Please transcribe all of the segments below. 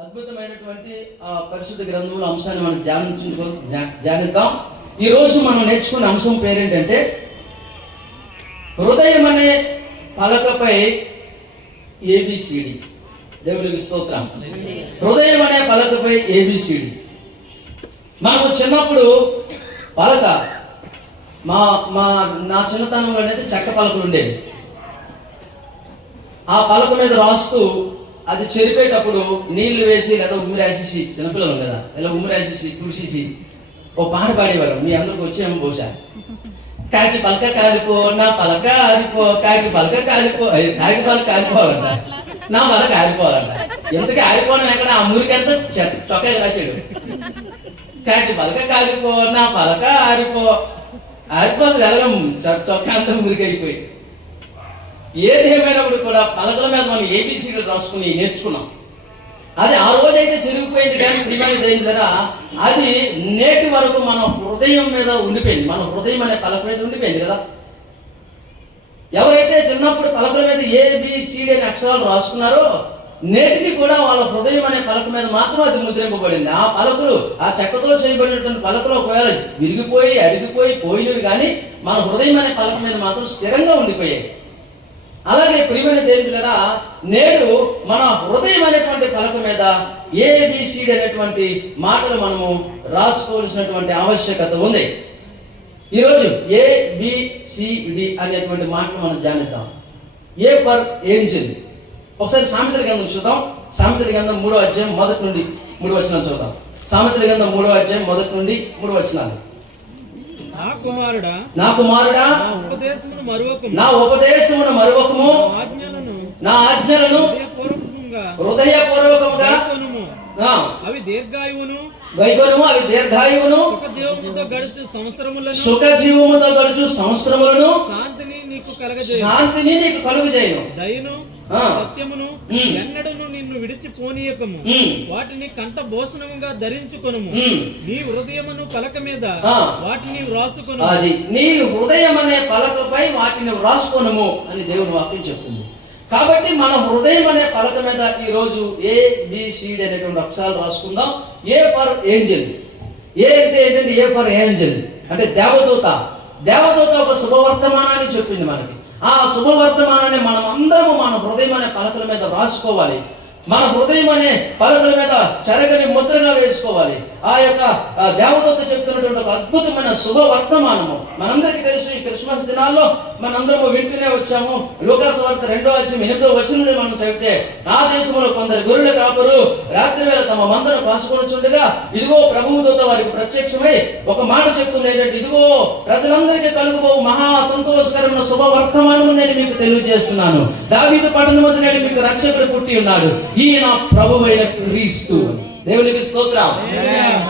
అద్భుతమైనటువంటి ఆ పరిశుద్ధ గ్రంథంలో అంశాన్ని మనం ధ్యానించుకో ధ్యానిద్దాం. ఈ రోజు మనం నేర్చుకునే అంశం పేరేంటంటే హృదయం అనే పలకపై ఏబిసిడి. దేవుడికి స్తోత్రం. హృదయం అనే పలకపై ఏబిసిడి. మనకు చిన్నప్పుడు పలక మా మా నా చిన్నతనంలో అనేది చెక్క పలకలు ఉండేవి. ఆ పలక మీద రాస్తూ అది చెరిపేటప్పుడు నీళ్ళు వేసి లేదా ఉమ్మిరి వేసేసి చిన్నపిల్లలు కదా ఇలా ఉమ్మిరి వేసేసి తుడిసేసి ఓ పాట పాడేవారు. మీ అందరికి వచ్చేమో బహుశా. కాకి పలక కాలిపో నా పలక ఆరిపో కాకి పలక కాలిపో కాకి పలక కాలిపోవాలంట నా పలక ఆరిపోవాలంట ఎందుకే ఆరిపోవడం ఎక్కడ? ఆ మురికంతా చొక్కా రాశాడు. కాకి పలక కాలిపో నా పలక ఆరిపో ఆరిపోతుంది ఎలా చొక్కా అంతా అయిపోయి ఏది ఏమైనప్పుడు కూడా పలకల మీద మనం ఏబీసీలు రాసుకుని నేర్చుకున్నాం. అది ఆ రోజైతే చిరిగిపోయింది కానీ ప్రిమైజ్ అయిన ధర అది నేటి వరకు మన హృదయం మీద ఉండిపోయింది. మన హృదయం అనే పలక మీద ఉండిపోయింది కదా. ఎవరైతే చిన్నప్పుడు పలకల మీద ఏబిసిడి అనే అక్షరాలు రాసుకున్నారో నేటికి కూడా వాళ్ళ హృదయం అనే పలక మీద మాత్రం అది ముద్రింపబడింది. ఆ పలకలు ఆ చెక్కతో చేయబడినటువంటి పలకలు ఒకవేళ విరిగిపోయి అరిగిపోయి పోయినవి కానీ మన హృదయం అనే పలక మీద మాత్రం స్థిరంగా ఉండిపోయాయి. అలాగే ప్రియమైన దేవులరా నేడు మన హృదయం అనేటువంటి పలక మీద ఏబిసిడి అనేటువంటి మాటలు మనము రాసుకోవాల్సినటువంటి ఆవశ్యకత ఉంది. ఈరోజు ఏబిసిడి అనేటువంటి మాటలు మనం జానిద్దాం ఏ ఫర్ ఏంజిల్ ఒకసారి సామెతల గ్రంథం చూద్దాం. సామెతల గ్రంథం మూడో అధ్యాయం మొదటి నుండి మూడు వచనాలు చూద్దాం సామెతల గ్రంథం మూడో అధ్యాయం మొదటి నుండి మూడు వచనాలు. నా కుమారుడా నా కుమారుడా ఉపదేశమును మరువకము. నా ఉపదేశమును మరువకము. నా ఆజ్ఞలను నా ఆజ్ఞలను హృదయపూర్వకముగా అవి దీర్ఘాయువును వైకొనుము అవి దీర్ఘాయువును. సుఖ జీవముతో గడుచు సంవత్సరములను గడుచు శాంతిని నీకు కలగజేయు శాంతిని నీకు కలుగు చేయను దయను. సత్యమును. ఎన్నడను నిన్ను విడిచి పోనీయకము. ఉమ్, వాటిని కంఠ భోషణముగా ధరించుకొనుము. నీ హృదయమును పలక మీద. వాటిని వ్రాసుకొను అది నీ హృదయం అనే పలకపై వాటిని వ్రాసుకోనము అని దేవుని వాక్యం చెప్తుంది. కాబట్టి మన హృదయం అనే పలక మీద ఈ రోజు ఏ బిసిడి అనేటువంటి అక్షరాలు రాసుకుందాం. ఏ ఫర్ ఏంజల్ ఏ అంటే ఏంటంటే ఏ ఫర్ ఏంజల్ అంటే దేవదూత. దేవదూత ఒక శుభవర్తమానాన్ని చెప్పింది మనకి. ఆ శుభవర్తమానాన్ని మనం అందరము మన హృదయం అనే పలకల మీద రాసుకోవాలి. మన హృదయం అనే పలకల మీద చెరగని ముద్రగా వేసుకోవాలి. ఆ యొక్క దేవదత్త చెప్తున్నటువంటి ఒక అద్భుతమైన శుభ వర్తమానము. మనందరికీ తెలుసు ఈ క్రిస్మస్ దినాల్లో మనందరము వింటూనే వచ్చాము. లోకాసు వార్త రెండో అధ్యాయం ఎనిమిదో వచ్చిన మనం చెబితే ఆ దేశంలో కొందరు గొర్రెల కాపరు రాత్రి వేళ తమ మందను కాసుకొని చుండగా ఇదిగో ప్రభువు దూత వారికి ప్రత్యక్షమై ఒక మాట చెప్తుంది ఏంటంటే ఇదిగో ప్రజలందరికీ కలుగుబో మహా సంతోషకరమైన శుభ వర్తమానము నేను మీకు తెలియజేస్తున్నాను. దావీదు పట్టణం నేను మీకు రక్షకుడు పుట్టి ఉన్నాడు. ఈయన ప్రభువైన క్రీస్తు. దేవునికి స్తోత్రం.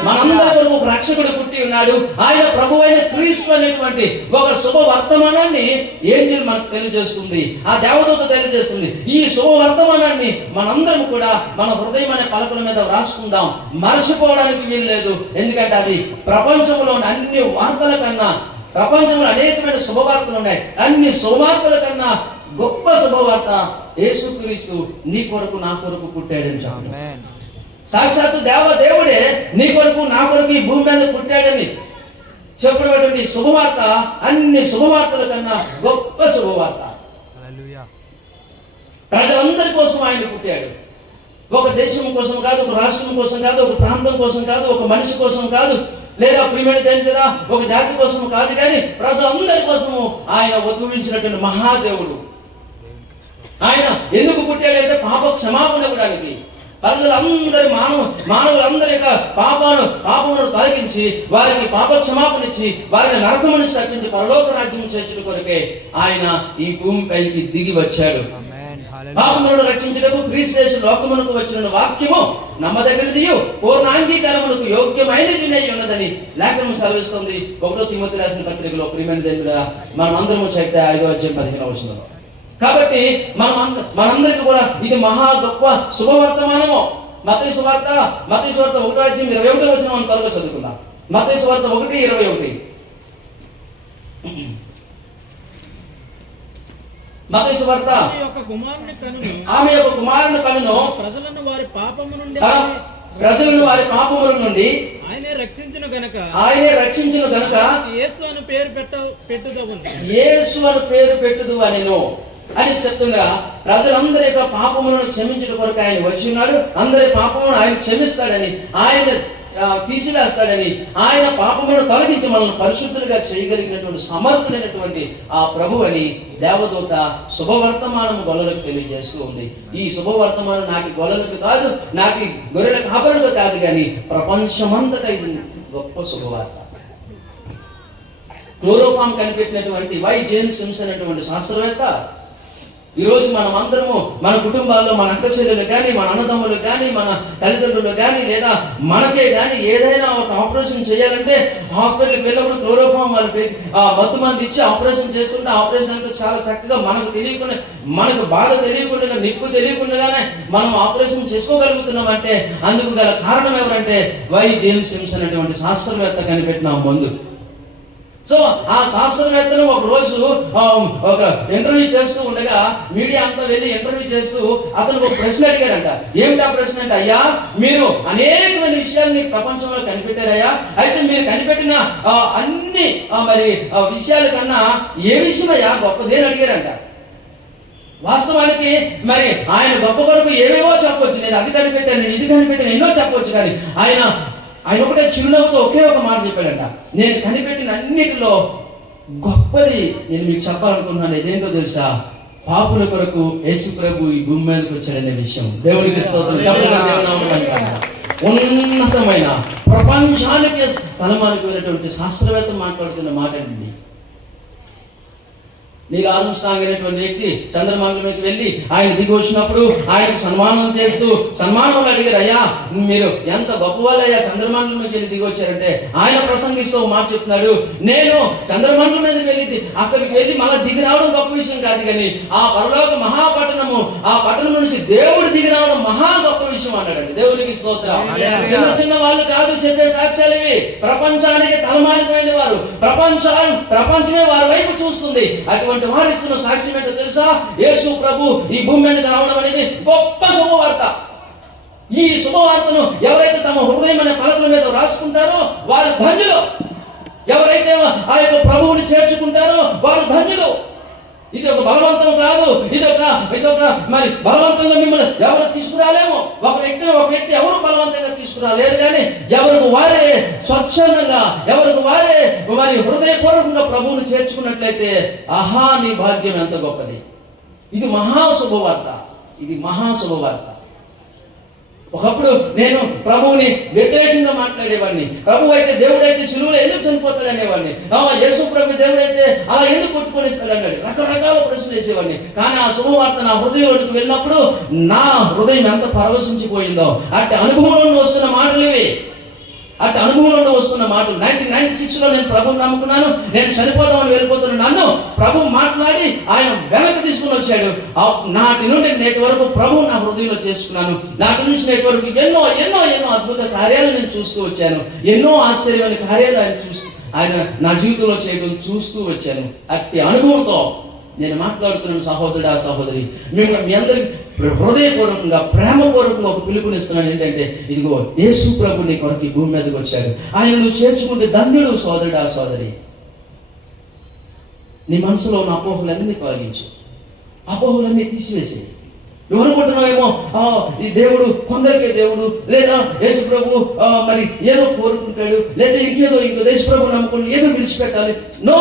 మనందరి కొరకు ఒక రక్షకుడు పుట్టి ఉన్నాడు. ఆయన ప్రభువైన క్రీస్తు అనేటువంటి ఒక శుభ వర్తమానాన్ని ఏంజిల్ మనకు తెలియజేస్తుంది. ఆ దేవదూత తెలియజేస్తుంది. ఈ శుభ వర్తమానాన్ని మనందరం కూడా మన హృదయం అనే పలకల మీద వ్రాసుకుందాం. మరచిపోవడానికి వీలు లేదు ఎందుకంటే అది ప్రపంచంలోని అన్ని వార్తల కన్నా ప్రపంచంలో అనేకమైన శుభవార్తలు ఉన్నాయి. అన్ని శుభవార్తల కన్నా గొప్ప శుభవార్త యేసుక్రీస్తు నీ కొరకు నా కొరకు పుట్టాడని చెప్పాడు. సాక్షాత్తు దేవ దేవుడే నీ కొరకు నా కొరకు ఈ భూమి మీద పుట్టాడని చెప్పినటువంటి శుభవార్త అన్ని శుభవార్తల కన్నా గొప్ప శుభవార్త. ప్రజలందరి కోసం ఆయన పుట్టాడు. ఒక దేశం కోసం కాదు ఒక రాష్ట్రం కోసం కాదు ఒక ప్రాంతం కోసం కాదు ఒక మనిషి కోసం కాదు లేదా ప్రియమైన దగ్గర ఒక జాతి కోసం కాదు కానీ ప్రజలందరి కోసము ఆయన ఉద్భవించినటువంటి మహాదేవుడు. ఆయన ఎందుకు పుట్టాడంటే పాప క్షమాపణ ఇవ్వడానికి. ప్రజలందరి మానవ మానవులందరి యొక్క పాపాను పాపమును తొలగించి వారికి పాప క్షమాపణ ఇచ్చి వారిని నరకము నుంచి రక్షించి పరలోక రాజ్యం చేర్చుట కొరకే ఆయన ఈ భూమిపైకి దిగి వచ్చాడు. పాపములను రక్షించుటకు క్రీస్తు లోకమునకు వచ్చిన వాక్యము నమ్మదగినది. పూర్ణాంగీకారమునకు యోగ్యమైనది అయి ఉన్నదని లేఖనం సెలవిస్తుంది. ఒకటో తిమ్మతి రాసిన పత్రికలో ప్రియమైన మనం అందరము చదివితే ఐదో అధ్యాయం పదిహేను వచనంలో. కాబట్టి మనం అంద మనందరికీ కూడా ఇది మహా గొప్ప శుభవర్తమానము. మతీ సువార్త మతీ సువార్త ఒకటో అధ్యాయం ఇరవై ఒకటో వచ్చిన మనం త్వరగా చదువుకుందాం. మతీ సువార్త ఒకటి ఇరవై ఒకటి. మత వార్త ఆమె యొక్క కుమారుని కనును ప్రజలను వారి పాపము నుండి ప్రజలను వారి పాపముల నుండి ఆయనే రక్షించిన గనక. ఆయనే రక్షించిన గనుక యేసు అని పేరు పెట్ట పెట్టుదవును యేసు అని పేరు పెట్టుదు అనెను అని చెప్తుండగా ప్రజలందరి యొక్క పాపములను క్షమించడం కొరకు ఆయన వచ్చి ఉన్నాడు అందరి పాపములను ఆయన క్షమిస్తాడని ఆయన తీసివేస్తాడని ఆయన పాపములను తొలగించి మనల్ని పరిశుద్ధులుగా చేయగలిగినటువంటి సమర్థులైనటువంటి ఆ ప్రభు అని దేవదూత శుభవర్తమానం గొల్లలకు తెలియజేస్తూ ఉంది. ఈ శుభవర్తమానం నాటి గొల్లలకు కాదు నాటి గొర్రెల కాపరులకు కాదు కానీ ప్రపంచమంతటా ఇది గొప్ప శుభవార్త. క్లోరోఫామ్ కనిపెట్టినటువంటి వై జేమ్స్ సిమ్స్ అనేటువంటి శాస్త్రవేత్త ఈ రోజు మనం అందరము మన కుటుంబాల్లో మన అక్కచెల్లెలు కానీ మన అన్నదమ్ములు కానీ మన తల్లిదండ్రులు కానీ లేదా మనకే కానీ ఏదైనా ఒక ఆపరేషన్ చేయాలంటే హాస్పిటల్కి వెళ్ళినప్పుడు క్లోరోఫామ్ వాళ్ళు పెట్టి ఆ మత్తు మంది ఇచ్చి ఆపరేషన్ చేసుకుంటే ఆపరేషన్ అంతా చాలా చక్కగా మనకు తెలియకుండా మనకు బాధ తెలియకుండా నిప్పు తెలియకుండానే మనం ఆపరేషన్ చేసుకోగలుగుతున్నాం అంటే అందుకు గల కారణం ఎవరంటే వై జేమ్స్ సిమ్స్ అనేటువంటి శాస్త్రవేత్త కనిపెట్టిన మందు. సో ఆ శాస్త్రవేత్తను ఒక రోజు ఒక ఇంటర్వ్యూ చేస్తూ ఉండగా మీడియా అంతా వెళ్ళి ఇంటర్వ్యూ చేస్తూ అతను ఒక ప్రశ్న అడిగారంట. ఏమిటి ఆ ప్రశ్న అంటే అయ్యా మీరు అనేకమైన విషయాల్ని ప్రపంచంలో కనిపెట్టారయ్యా. అయితే మీరు కనిపెట్టిన అన్ని మరి ఆ, విషయాల కన్నా ఏ విషయమయ్యా గొప్పదేని అడిగారంట. వాస్తవానికి మరి ఆయన గొప్ప కొరకు ఏవేవో చెప్పవచ్చు నేను అది కనిపెట్టాను నేను ఇది కనిపెట్టాను ఎన్నో చెప్పవచ్చు కానీ ఆయన ఆయన ఒకటే చిరునవ్వుతో ఒకే ఒక మాట చెప్పాడంట. నేను కనిపెట్టిన అన్నిటిలో గొప్పది నేను మీకు చెప్పాలనుకుంటున్నాను. ఇదేంటో తెలుసా? పాపుల కొరకు యేసు ప్రభు ఈ భూమి మీదకి వచ్చాడనే విషయం. దేవునికి స్తోత్రం. ఉన్నతమైన ప్రపంచానికి తలమానిపోయినటువంటి శాస్త్రవేత్త మాట్లాడుతున్న మాట అండి నీల్ ఆర్మ్స్ట్రాంగ్ అనేటువంటి వ్యక్తి చంద్రమండలంకి వెళ్ళి ఆయన దిగి వచ్చినప్పుడు ఆయనకు సన్మానం చేస్తూ సన్మానంలో అడిగారు అయ్యా మీరు ఎంత గొప్ప వాళ్ళయ్యా చంద్రమండలంకి వెళ్ళి దిగి వచ్చారంటే ఆయన ప్రసంగిస్తూ మాట చెప్తున్నాడు నేను చంద్రమండలం మీద వెళ్ళి అక్కడికి వెళ్ళి మళ్ళీ దిగి రావడం గొప్ప విషయం కాదు కానీ ఆ పరలోక మహాపట్టణము ఆ పట్టణం నుంచి దేవుడు దిగి రావడం మహా గొప్ప విషయం అన్నాడండి. దేవునికి స్తోత్రం. చిన్న చిన్న వాళ్ళు కాదు చెప్పే సాక్ష్యాలు ఇవి. ప్రపంచానికి తలమానిపోయిన వారు ప్రపంచా ప్రపంచమే వారి వైపు చూస్తుంది. అటువంటి వారు ఇస్తున్న సాక్ష్యం ఏంటో తెలుసా? యేసు ప్రభు ఈ భూమి మీదకి రావడం అనేది గొప్ప శుభవార్త. ఈ శుభవార్తను ఎవరైతే తమ హృదయం అనే పలకల మీద రాసుకుంటారో వారు ధన్యులు. ఎవరైతే ఆ యొక్క ప్రభువుని చేర్చుకుంటారో వారు ధన్యులు. ఇది ఒక బలవంతం కాదు. ఇది ఒక ఇది ఒక మరి బలవంతంగా మిమ్మల్ని ఎవరు తీసుకురాలేము? ఒక వ్యక్తిని ఒక వ్యక్తి ఎవరు బలవంతంగా తీసుకురాలేరు కానీ ఎవరికి వారే స్వచ్ఛందంగా ఎవరికి వారే మరి హృదయపూర్వకంగా ప్రభువుని చేర్చుకున్నట్లయితే ఆహా నీ భాగ్యం ఎంత గొప్పది. ఇది మహా శుభవార్త ఇది మహా శుభవార్త ఒకప్పుడు నేను ప్రభువుని వ్యతిరేకంగా మాట్లాడేవాడిని. ప్రభు అయితే దేవుడు అయితే ఎందుకు చనిపోతాడు అనేవాడిని. ఆ యేసు ప్రభు దేవుడు అయితే అలా ఎందుకు కొట్టుకొని అన్నాడు. రకరకాల ప్రశ్నలు వేసేవాడిని. కానీ ఆ శుభవార్త నా హృదయంలోకి వెళ్ళినప్పుడు నా హృదయం ఎంత పరవశించిపోయిందో అట్టి అనుభవంలో వస్తున్న మాటలు ఇవి. అటు అనుభవంలో వస్తున్న మాటలు. నైన్టీన్ నైన్టీ సిక్స్లో నేను ప్రభుని నమ్ముకున్నాను. నేను చనిపోదామని వెళ్ళిపోతున్నాను నన్ను ప్రభు మాట్లాడి ఆయన వెనక్కి తీసుకుని వచ్చాడు. నాటి నుండి నేటి వరకు ప్రభు నా హృదయంలో చేసుకున్నాను నాటి నుంచి నేటి వరకు ఎన్నో ఎన్నో ఎన్నో అద్భుత కార్యాలు నేను చూస్తూ వచ్చాను. ఎన్నో ఆశ్చర్యమైన కార్యాలు ఆయన చూస్తూ ఆయన నా జీవితంలో చేయడం చూస్తూ వచ్చాను. అట్టి అనుభవంతో నేను మాట్లాడుతున్నాను సహోదరుడా సహోదరి. మేము మీ అందరికి హృదయపూర్వకంగా ప్రేమపూర్వకంగా ఒక పిలుపునిస్తున్నాను ఏంటంటే ఇదిగో యేసు ప్రభు నీ కొరకు భూమి మీదకి వచ్చాడు. ఆయన నువ్వు చేర్చుకుంటే ధన్యుడు సోదరుడా సోదరి. నీ మనసులో ఉన్న అపోహలన్నీ తొలగించు. అపోహలన్నీ తీసివేసి నువ్వు అనుకుంటున్నావేమో ఈ దేవుడు కొందరికే దేవుడు లేదా యేసు ప్రభు మరి ఏదో కోరుకుంటాడు లేదా ఇంకేదో ఇంకో యేసు ప్రభు నమ్ముకుని ఏదో విడిచిపెట్టాలి. నో!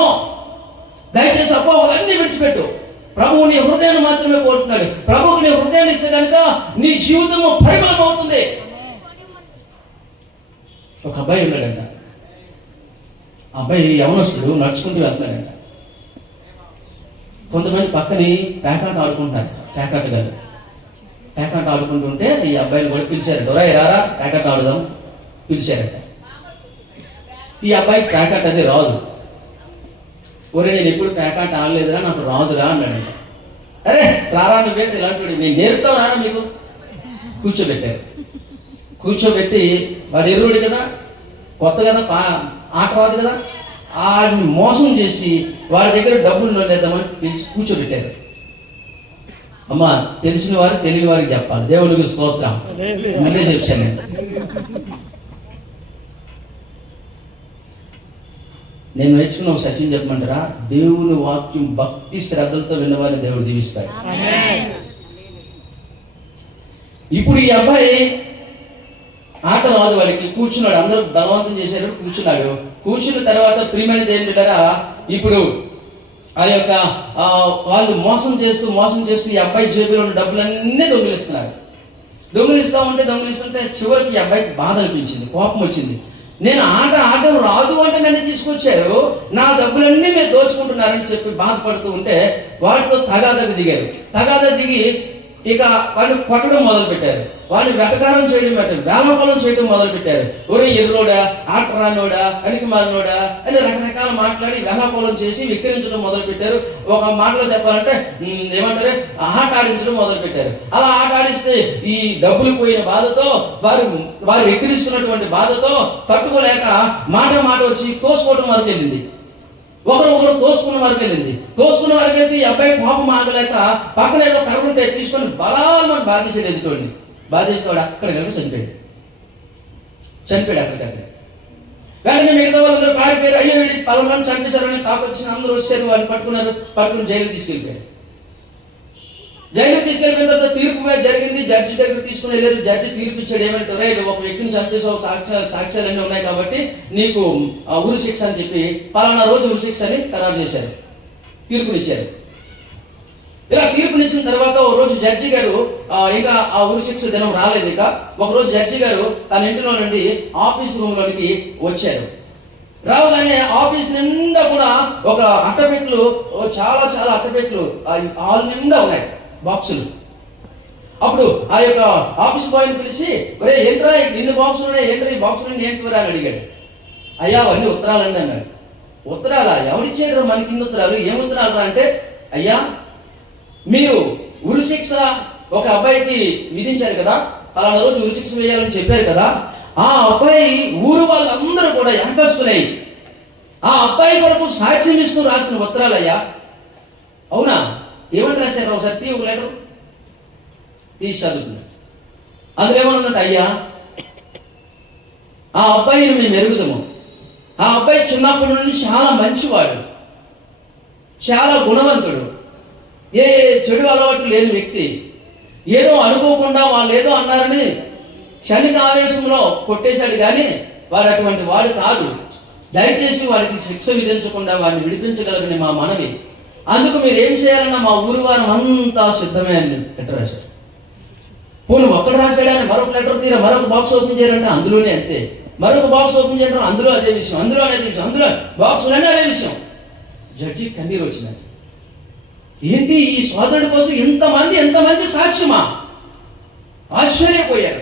దయచేసి అపోహలన్నీ విడిచిపెట్టు. ప్రభువు నీ హృదయాన్ని మాత్రమే కోరుతున్నాడు. ప్రభువుకి నీ హృదయాన్ని ఇస్తే కనుక నీ జీవితము పరిమళం అవుతుంది. ఒక అబ్బాయి ఉన్నాడంట. అబ్బాయి యవనస్తుడు నడుచుకుంటూ వెళ్తున్నాడంట. కొంతమంది పక్కని పేకాట ఆడుకుంటున్నారు. పేకాట గారు పేకాట ఆడుకుంటుంటే ఈ అబ్బాయిని కూడా పిలిచారు. దొరాయి రారా? పేకాట ఆడుదాం. పిలిచారట. ఈ అబ్బాయికి పేకాట అది రాదు. ఒరే నేను ఎప్పుడు పేకాట ఆడలేదురా నాకు రాదురా అన్నాడంట. అరే రారా నువ్వు ఇలాంటి? నేను నేర్పుతావు రారా మీకు. కూర్చోబెట్టారు కూర్చోబెట్టి వాడు ఎరువుడు కదా కొత్త కదా పా ఆట రాదు కదా ఆడిని మోసం చేసి వాడి దగ్గర డబ్బులు నొల్లేద్దామని పిలిచి కూర్చోబెట్టారు. అమ్మా తెలిసిన వారు తెలియని వారికి చెప్పాలి. దేవునికి స్తోత్రం. ముందే చెప్పాను. నేను. నేను నేర్చుకున్న ఒక సత్యం చెప్పమంటారా? దేవుని వాక్యం భక్తి శ్రద్ధలతో విన్నవారిని దేవుడు దీవిస్తాడు. ఇప్పుడు ఈ అబ్బాయి ఆట రాదు వాళ్ళకి కూర్చున్నాడు. అందరూ బలవంతం చేశారు కూర్చున్నాడు. కూర్చున్న తర్వాత ప్రియమైన దేవుని బిడ్డరా ఇప్పుడు ఆ యొక్క ఆ, వాళ్ళు మోసం చేస్తూ మోసం చేస్తూ ఈ అబ్బాయి జేబులో ఉన్న డబ్బులన్నీ దొంగిలిస్తున్నారు. దొంగిలిస్తూ ఉంటే దొంగిలిస్తుంటే చివరికి ఈ అబ్బాయికి బాధ అనిపించింది కోపం వచ్చింది. నేను ఆట ఆడడం రాదు అంటే నన్ను తీసుకొచ్చారు. నా డబ్బులన్నీ మీరు దోచుకుంటున్నారని చెప్పి బాధపడుతూ ఉంటే వాటితో తగాదకు దిగారు. తగాద దిగి ఇక వాళ్ళు కొట్టడం మొదలు పెట్టారు వాళ్ళు వెటకారం చేయడం పెట్టారు వేలపలం చేయడం మొదలు పెట్టారు ఒరే ఎర్రోడా ఆటరానోడా అనికి మారినోడా అని రకరకాల మాట్లాడి వేలపలం చేసి విక్రించడం మొదలు పెట్టారు ఒక మాటలో చెప్పాలంటే ఏమంటారు? ఆట ఆడించడం మొదలు పెట్టారు అలా ఆట ఆడిస్తే ఈ డబ్బులు పోయిన బాధతో వారు వారు విక్రిస్తున్నటువంటి బాధతో తట్టుకోలేక మాట మాట వచ్చి కోసుకోవడం వరకు వెళ్ళింది ఒకరు ఒకరు తోసుకున్న వరకు వెళ్ళింది. తోసుకున్న వరకు వెళ్తే ఈ అబ్బాయి పాపం ఆగలేక పక్కన ఏదో కర్ర ఉంటే తీసుకొని బలామని బాధించాడు ఎదుటోడిని. బాధిస్తాడు అక్కడ కనుక చనిపోయాడు. చనిపోయాడు అక్కడికక్కడే వెంటనే మిగతా వాళ్ళందరూ పారిపోయారు. అయ్యో వీడి పలానాన్ని చంపేశారని వచ్చిన అందరూ వచ్చారు వాళ్ళు పట్టుకున్నారు పట్టుకుని జైలు తీసుకెళ్ళిపోయారు. జైలు తీసుకెళ్ళిన తర్వాత తీర్పు మీద జరిగింది. జడ్జి దగ్గర తీసుకుని వెళ్ళారు. జడ్జి తీర్పు ఇచ్చాడు. ఏమంటారు రైట్ ఒక వ్యక్తిని చంపేసావు. సాక్ష్యాలు సాక్ష్యాలు అన్నీ ఉన్నాయి కాబట్టి నీకు ఆ, ఉరి శిక్ష అని చెప్పి పలానా రోజు ఉరి శిక్ష అని ఖరారు చేశారు. తీర్పునిచ్చారు. ఇలా తీర్పునిచ్చిన తర్వాత ఒక రోజు జడ్జి గారు ఇంకా ఆ ఉరి శిక్ష దినం రాలేదు ఇక. ఒకరోజు జడ్జి గారు తన ఇంటిలో నుండి ఆఫీస్ రూమ్ లోనికి వచ్చారు. రావగానే ఆఫీస్ నిండా కూడా ఒక అట్టపెట్లు చాలా చాలా అట్టపెట్లు హాల్ నిండా ఉన్నాయి. బాక్సులు. అప్పుడు ఆ యొక్క ఆఫీస్ బాయ్ని పిలిచి ఒరే ఏంట్రా ఎన్ని బాక్సులు ఉన్నాయి? ఏంట్రా ఈ బాక్సులు ఏంటి అని అడిగాడు. అయ్యా అవన్నీ ఉత్తరాలండి అన్నాడు. ఉత్తరాలా? ఎవరిచ్చాడు మనకి ఇన్ని ఉత్తరాలు? ఏం ఉత్తరాలు రా అంటే అయ్యా మీరు ఉరిశిక్ష ఒక అబ్బాయికి విధించారు కదా అలా రోజు ఉరిశిక్ష వేయాలని చెప్పారు కదా ఆ అబ్బాయి ఊరు వాళ్ళందరూ కూడా ఏకస్తున్నాయి ఆ అబ్బాయి కొరకు సాక్ష్యం ఇస్తూ రాసిన ఉత్తరాలయ్యా అవునా? ఏమని రాశారు? ఒకసారి తీ ఒక లెటర్ తీసి చదువుతున్నా అందులో ఏమన్నట్టు అయ్యా ఆ అబ్బాయిని మేము ఎరుగుదాము. ఆ అబ్బాయి చిన్నప్పటి నుండి చాలా మంచివాడు. చాలా గుణవంతుడు. ఏ చెడు అలవాటు లేని వ్యక్తి. ఏదో అనుకోకుండా వాళ్ళు ఏదో అన్నారని క్షణిక ఆవేశంలో కొట్టేశాడు కానీ వారు అటువంటి వాడు కాదు. దయచేసి వారికి శిక్ష విధించకుండా వారిని విడిపించగలరని మా మనవి. అందుకు మీరు ఏం చేయాలన్నా మా ఊరు వారం అంతా సిద్ధమే అని లెటర్ రాశారు. పోను ఒక్కడ రాశాడని మరొక లెటర్ తీరా మరొక బాక్స్ ఓపెన్ చేయాలంటే అందులోనే అంతే. మరొక బాక్స్ ఓపెన్ చేయడం అందులో అదే విషయం అందులో అదే విషయం అందులో బాక్స్ అదే విషయం. జడ్జి కన్నీరు వచ్చినాయి. ఏంటి ఈ సోదరుడి కోసం ఇంతమంది ఎంతమంది సాక్ష్యమా? ఆశ్చర్యపోయారు.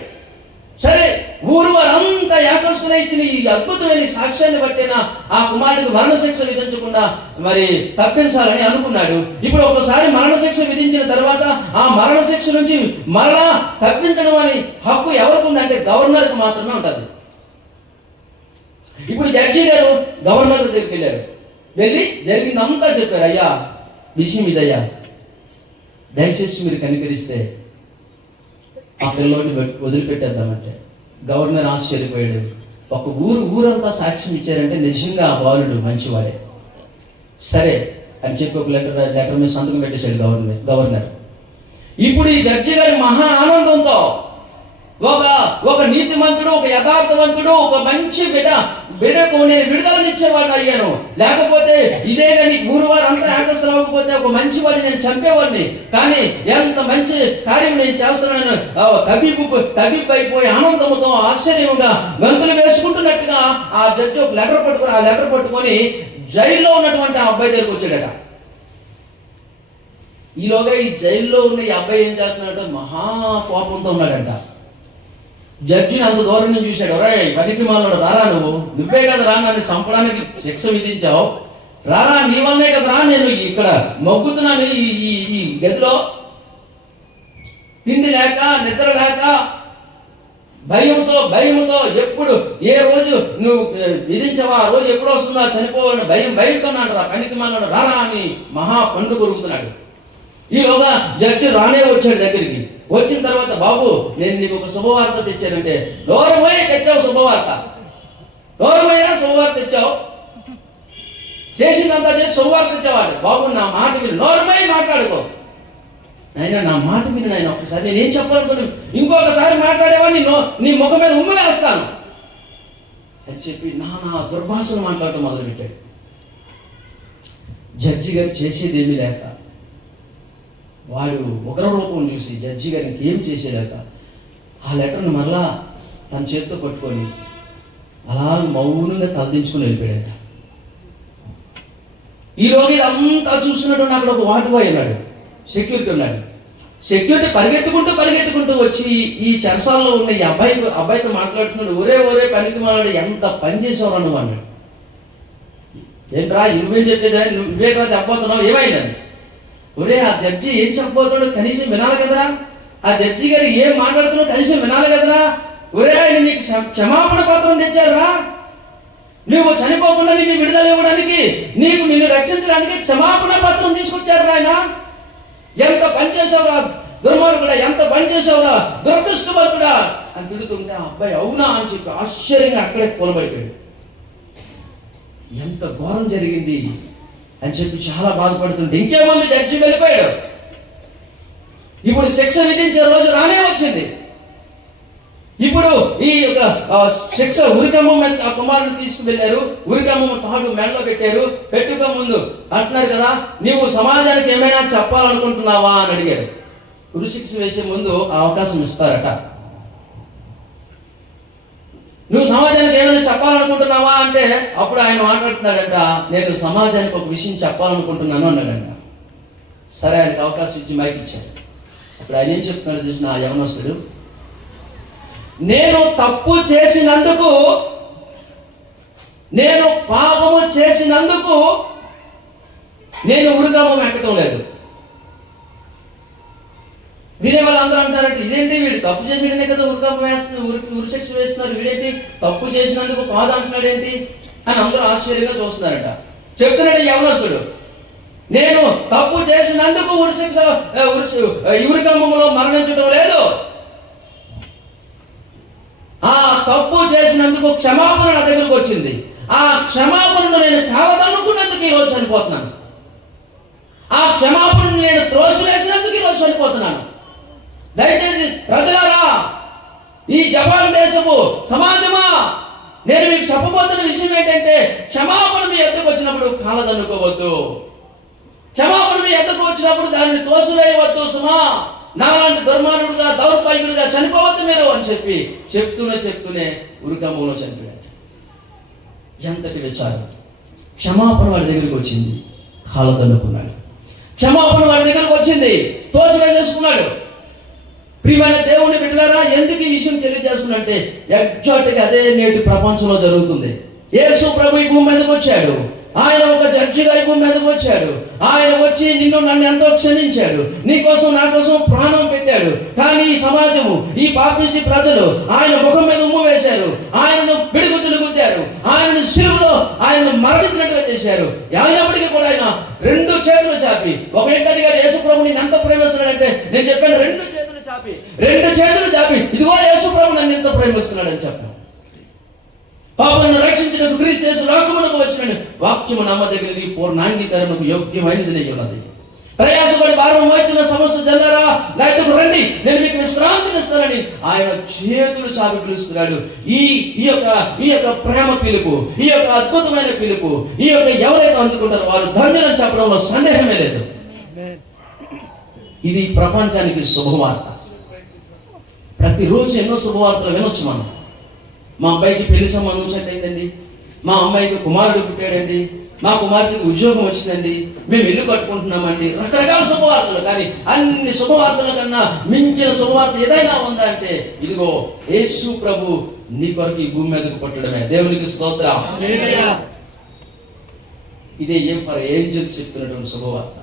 సరే ఊరు వారంతా ఏకస్తులై ఇచ్చిన ఈ అద్భుతమైన సాక్ష్యాన్ని బట్టిన ఆ కుమారుడికి మరణశిక్ష విధించకుండా మరి తప్పించాలని అనుకున్నాడు. ఇప్పుడు ఒకసారి మరణశిక్ష విధించిన తర్వాత ఆ మరణశిక్ష నుంచి మరలా తప్పించడం అని హక్కు ఎవరికి ఉందంటే గవర్నర్కి మాత్రమే ఉంటుంది. ఇప్పుడు జడ్జి గారు గవర్నర్ దగ్గరికి వెళ్ళారు. వెళ్ళి జరిగిందంతా చెప్పారు అయ్యా విషయం ఇదయ్యా. దయచేసి మీరు కనికరిస్తే ఆ పిల్లోడిని వదిలిపెట్టేద్దామంటే గవర్నర్ ఆశ్చర్యపోయాడు ఒక ఊరు ఊరంతా సాక్ష్యం ఇచ్చారంటే నిజంగా ఆ బాలుడు మంచివాడే. సరే అని చెప్పి ఒక లెటర్ లెటర్ మీద సంతకం పెట్టేశాడు గవర్నర్ గవర్నర్. ఇప్పుడు ఈ జడ్జి గారి మహా ఆనందంతో ఒక ఒక నీతిమంతుడు ఒక యథార్థవంతుడు ఒక మంచి బిడ్డ బిడ్డకు నేను విడుదలనిచ్చేవాడిని అయ్యాను లేకపోతే ఇదే కానీ ఊరు వారు అంతా యాకస్తులు అవ్వకపోతే ఒక మంచి వాడిని నేను చంపేవాడిని. కానీ ఎంత మంచి కార్యం నేను చేస్తున్నాను తబీపు తబీపు అయిపోయి ఆనందంతో ఆశ్చర్యంగా గంతులు వేసుకుంటున్నట్టుగా ఆ జడ్జి ఒక లెటర్ పట్టుకొని ఆ లెటర్ పట్టుకొని జైల్లో ఉన్నటువంటి ఆ అబ్బాయి దగ్గరికి వచ్చాడట. ఈలోగా ఈ జైల్లో ఉన్న ఈ అబ్బాయి ఏం చేస్తున్నాడంటే మహా కోపంతో ఉన్నాడంట. జడ్జిని అంత దూరం నుంచి చూశాడు. ఒరే పనికి మాలడు రారా నువ్వు? నువ్వే కదా రా నన్ను చంపడానికి శిక్ష విధించావు. రారా నీ వల్లే కదా రా నేను ఇక్కడ మొగ్గుతున్నాను ఈ ఈ గదిలో. తిండి లేక నిద్ర లేక భయంతో భయంతో ఎప్పుడు ఏ రోజు నువ్వు విధించవా? ఆ రోజు ఎప్పుడు వస్తుందా? చనిపోవాలని భయం భయంతోన్నాడు రా. పనికి మాలడు రారా అని మహా పండు కొరుకుతున్నాడు. ఈలోగా జడ్జి రానే వచ్చాడు దగ్గరికి. వచ్చిన తర్వాత బాబు నేను నీకు ఒక శుభవార్త తెచ్చానంటే దూరమై తెచ్చావు శుభవార్త. దూరమైనా శుభవార్త తెచ్చావు. చేసిందంతా చేసి శుభవార్త తెచ్చేవాడు బాబు నా మాట మీద నోరమై మాట్లాడుకో. నాయన నా మాట మీద నాయన. ఒకసారి నేను ఏం చెప్పాలనుకున్నాను? ఇంకొకసారి మాట్లాడేవాడిని నో నీ ముఖం మీద ఉమ్మ వేస్తాను. అని చెప్పి నా నా దుర్భాషను మాట్లాడటం మొదలుపెట్టాడు. జడ్జి గారు చేసేది ఏమీ లేక వాడు ఉగ్రరూపం చూసి జడ్జి గారికి ఏం చేసేలేక ఆ లెటర్ని మరలా తన చేతితో పట్టుకొని అలా మౌనంగా తలదించుకుని వెళ్ళిపోయాడు ఈ రోజు ఇదంతా చూస్తున్నట్టు అక్కడ ఒక వాటి బాయ్ ఉన్నాడు. సెక్యూరిటీ ఉన్నాడు. సెక్యూరిటీ పరిగెట్టుకుంటూ పరిగెట్టుకుంటూ వచ్చి ఈ చెరసాలలో ఉన్న ఈ అబ్బాయి అబ్బాయితో మాట్లాడుతున్నాడు. ఒరే ఒరే పనికి మాట్లాడు ఎంత పని చేసావు నువ్వు అన్నాడు. ఏంట్రా నువ్వేం చెప్పేదా? నువ్వేట్రా చెప్పబోతున్నావు? ఏమైందని ఒరే ఆ జడ్జి ఏం చెప్పబోతున్నాడో కనీసం వినాలి కదరా? ఆ జడ్జి గారు ఏం మాట్లాడుతున్నాడు కనీసం వినాలి కదరా? ఒరే ఆయన నీకు క్ష- క్షమాపణ పత్రం తెచ్చారా నువ్వు చనిపోకుండా నిన్ను విడుదల ఇవ్వడానికి నీకు నిన్ను రక్షించడానికి క్షమాపణ పత్రం తీసుకొచ్చారు ఆయన. ఎంత పని చేసావురా దుర్మార్గుడా ఎంత పని చేసావురా దురదృష్టవంతుడా? అని తిడుతుంటే ఆ అబ్బాయి అవునా? అని చెప్పి ఆశ్చర్యంగా అక్కడే కూలబడిపోయాడు. ఎంత ఘోరం జరిగింది. అని చెప్పి చాలా బాధపడుతుంటే ఇంకేముంది? జడ్జి వెళ్ళిపోయాడు. ఇప్పుడు శిక్ష విధించే రోజు రానే వచ్చింది. ఇప్పుడు ఈ యొక్క శిక్ష ఉరికమ్మ మీద ఆ కుమారుని తీసుకువెళ్ళారు. ఉరికమ్మ తాడు మెడలో పెట్టారు. పెట్టుక ముందు. అంటున్నారు కదా నీవు సమాజానికి ఏమైనా చెప్పాలనుకుంటున్నావా? అని అడిగారు. ఉరి శిక్ష వేసే ముందు ఆ అవకాశం ఇస్తారట. నువ్వు సమాజానికి ఏమైనా చెప్పాలనుకుంటున్నావా అంటే అప్పుడు ఆయన మాట్లాడుతున్నాడంట నేను సమాజానికి ఒక విషయం చెప్పాలనుకుంటున్నాను అన్నాడంట. సరే ఆయనకు అవకాశం ఇచ్చి మైక్ ఇచ్చాడు. అప్పుడు ఆయన ఏం చెప్తున్నాడు చూసిన యవనస్తుడు నేను తప్పు చేసినందుకు నేను పాపము చేసినందుకు నేను ఉరికామం ఎక్కడం లేదు. వీడే వాళ్ళందరూ అంటారంటే ఇదేంటి వీడు తప్పు చేసేటనే కదా ఉరికామం వేస్తున్నారు ఉరికి ఉరిశిక్ష వేస్తున్నారు వీడేంటి తప్పు చేసినందుకు కాదు అంటున్నాడేంటి అని అందరూ ఆశ్చర్యంగా చూస్తున్నారట. చెప్తున్నాడు యవనస్తుడు. నేను తప్పు చేసినందుకు ఉరిశిక్ష ఆ, ఉరి మరణించడం లేదు. ఆ తప్పు చేసినందుకు క్షమాపణ నా దగ్గరకు వచ్చింది. ఆ క్షమాపణను నేను కావదనుకున్నందుకు ఈరోజు చనిపోతున్నాను. ఆ క్షమాపణను నేను త్రోసివేసినందుకు ఈరోజు చనిపోతున్నాను. దయచేసి ప్రజలారా ఈ జపాన్ దేశము సమాజమా? నేను మీకు చెప్పబోతున్న విషయం ఏంటంటే క్షమాపణ మీ ఎద్దకు వచ్చినప్పుడు కాలదన్నుకోవద్దు. క్షమాపణ మీ ఎద్దకు వచ్చినప్పుడు దాన్ని తోసివేయవద్దు సుమా. నాలాంటి దుర్మార్గుడుగా దౌర్భాగ్యుడుగా చనిపోవద్దు మీరు అని చెప్పి చెప్తూనే చెప్తూనే ఉరికమ్మంలో చనిపోయాడు ఎంతటి విచారం. క్షమాపణ వాడి దగ్గరికి వచ్చింది. కాలదన్నుకున్నాడు. క్షమాపణ వాడి దగ్గరకు వచ్చింది. తోసివేసేసుకున్నాడు. ప్రియమైన దేవుని బిడ్డలారా ఎందుకు ఈ విషయం తెలియజేస్తుందంటే ఎగ్జాక్ట్గా అదే నేటి ప్రపంచంలో జరుగుతుంది. యేసు ప్రభు ఈ భూమి మీదకి వచ్చాడు. ఆయన ఒక జడ్జిగా ఈ భూమి మీదకి వచ్చాడు. ఆయన వచ్చి నిన్ను నన్ను ఎంతో క్షమించాడు. నీ కోసం నా కోసం ప్రాణం పెట్టాడు. కానీ ఈ సమాజము ఈ పాపిష్టి ప్రజలు ఆయన ముఖం మీద ఉమ్ము వేశారు. ఆయనను పిడుగుతులు గుద్దారు. ఆయనను సిలువలో ఆయనను మరణించినట్టుగా చేశారు. అయినప్పటికీ కూడా ఆయన రెండు చేతులు చాపి ఒక ఏంటంటే యేసు ప్రభు నేను ఎంత ప్రేమిస్తున్నాడంటే నేను చెప్పాను రెండు చేతులు చాపి రెండు చేతులు చాపి ఇదిగో యేసు ప్రభు నన్ను ఎంత ప్రేమిస్తున్నాడని చెప్పాను పాపలను రక్షించినకు క్రీస్తు యేసు లోకమునకు వచ్చిన వాక్యము నమ్మదగినది పూర్ణాంగీకరణకు యోగ్యమైనది ఉన్నది. ప్రయాసపడి భారం మోస్తున్న సమస్త జన్నారా దయకు రండి. నేను మీకు విశ్రాంతిని ఇస్తానని ఆయన చేతులు చాపి పిలుస్తున్నాడు. ఈ ఈ యొక్క ఈ యొక్క ప్రేమ పిలుపు ఈ యొక్క అద్భుతమైన పిలుపు ఈ యొక్క ఎవరైతే అందుకుంటారో వారు ధన్యులను చెప్పడంలో సందేహమే లేదు. ఇది ప్రపంచానికి శుభవార్త. ప్రతిరోజు ఎన్నో శుభవార్తలు వినొచ్చు మనం. మా అబ్బాయికి పెళ్ళి సంబంధం సెట్ అయిందండి మా అమ్మాయికి కుమారుడు పుట్టాడండి. మా కుమార్తెకి ఉద్యోగం వచ్చిందండి. మేము ఇల్లు కట్టుకుంటున్నామండి. రకరకాల శుభవార్తలు. కానీ అన్ని శుభవార్తల కన్నా మించిన శుభవార్త ఏదైనా ఉందా అంటే ఇదిగో యేసు ప్రభు నీ కొరకు ఈ భూమి మీదకు పట్టడమే. దేవునికి స్తోత్రం. ఇదే ఏం ఫర్ ఏంజల్ చెప్తున్నటువంటి శుభవార్త.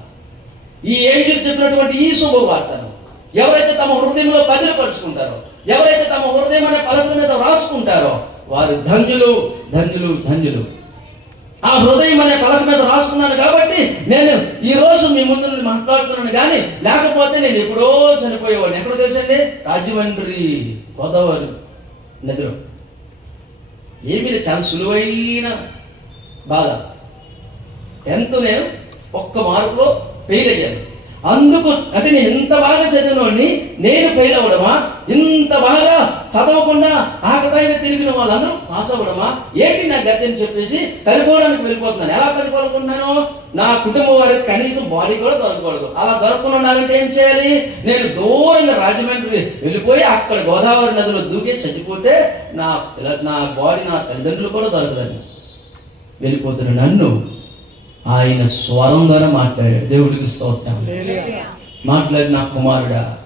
ఈ ఏంజల్ చెప్పినటువంటి ఈ శుభవార్తను ఎవరైతే తమ హృదయంలో భద్రపరుచుకుంటారో ఎవరైతే తమ హృదయం అనే పలకల మీద రాసుకుంటారో వారు ధన్యులు ధన్యులు ధన్యులు. ఆ హృదయం అనే పలక మీద రాసుకున్నాను కాబట్టి నేను ఈ రోజు మీ ముందు మాట్లాడుతున్నాను కానీ లేకపోతే నేను ఎప్పుడో చనిపోయేవాడిని. ఎక్కడ తెలుసండి? రాజమండ్రి గోదావరి నదిలో. ఏమీ చాలా సులువైన బాధ. టెన్త్ నేను ఒక్క మార్కులో ఫెయిల్ అయ్యాను. అందుకు అంటే నేను ఇంత బాగా చదివినోడిని నేను ఫెయిల్ అవ్వడమా? ఇంత బాగా చదవకుండా ఆకతాయిగా తిరిగిన వాళ్ళందరూ పాస్ అవ్వడమా? ఏంటి నా గతి అని చెప్పేసి చనిపోవడానికి వెళ్ళిపోతున్నాను. ఎలా చనిపోవాలనుకుంటున్నాను? నా కుటుంబం వారికి కనీసం బాడీ కూడా దొరకకూడదు. అలా దొరకకుండా ఉండాలంటే ఏం చేయాలి? నేను దూరంగా రాజమండ్రి వెళ్ళిపోయి అక్కడ గోదావరి నదిలో దూకి చచ్చిపోతే నా నా బాడీ నా తల్లిదండ్రులు కూడా దొరకదని వెళ్ళిపోతున్న నన్ను. ఆయన స్వరం ద్వారా మాట్లాడాడు. దేవుడికి స్తోత్రం. మాట్లాడిన కుమారుడా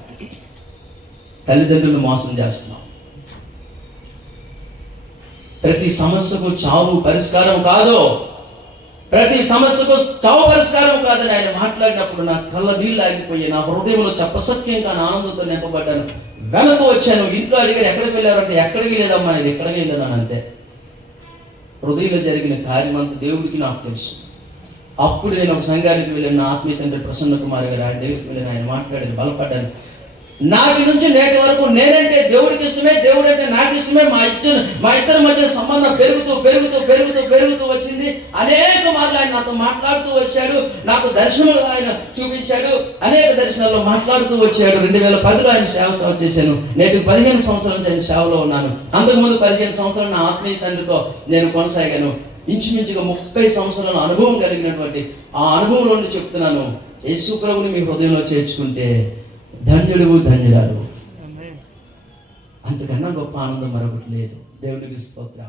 తల్లిదండ్రులు మోసం చేస్తున్నాం ప్రతి సమస్యకు చావు పరిష్కారం కాదు. ప్రతి సమస్యకు చావు పరిష్కారం కాదని ఆయన మాట్లాడినప్పుడు నా కళ్ళ నీళ్ళు ఆగిపోయి నా హృదయంలో చెప్పసఖ్యంగా నా ఆనందంతో నింపబడ్డాను. వెనక వచ్చాను. ఇంట్లో అడిగారు ఎక్కడికి వెళ్ళారంటే ఎక్కడికి లేదమ్మా నేను ఎక్కడికి వెళ్ళాను అంతే హృదయంలో జరిగిన కార్యం అంతా దేవుడికి నాకు తెలుసు. అప్పుడు నేను ఒక సంఘానికి వెళ్ళిన. ఆత్మీయ తండ్రి ప్రసన్న కుమార్ గారు ఆయన దేవుడికి వెళ్ళిన ఆయన మాట్లాడాను బలపడ్డాను. నాటి నుంచి నేటి వరకు నేనంటే దేవుడికి ఇష్టమే దేవుడు అంటే నాకు ఇష్టమే. మా ఇద్దరు మా ఇద్దరి మధ్య సంబంధం పెరుగుతూ పెరుగుతూ పెరుగుతూ పెరుగుతూ వచ్చింది. అనేక మార్లు ఆయన నాతో మాట్లాడుతూ వచ్చాడు. నాకు దర్శనాలు ఆయన చూపించాడు. అనేక దర్శనాల్లో మాట్లాడుతూ వచ్చాడు. రెండు వేల పదిలో ఆయన సేవ స్టార్ట్ చేశాను. నేటి పదిహేను సంవత్సరాల నుంచి ఆయన సేవలో ఉన్నాను. అంతకుముందు పదిహేను సంవత్సరాలు నా ఆత్మీయ తండ్రితో నేను కొనసాగాను. ఇంచుమించుగా ముప్పై సంవత్సరాల అనుభవం కలిగినటువంటి ఆ అనుభవంలో నుండి చెప్తున్నాను. యేసు ప్రభుని మీ హృదయంలో చేర్చుకుంటే ధన్యుడు ధన్యురాలు. అంతకన్నా గొప్ప ఆనందం మరొకటి లేదు. దేవుడికి స్తోత్రం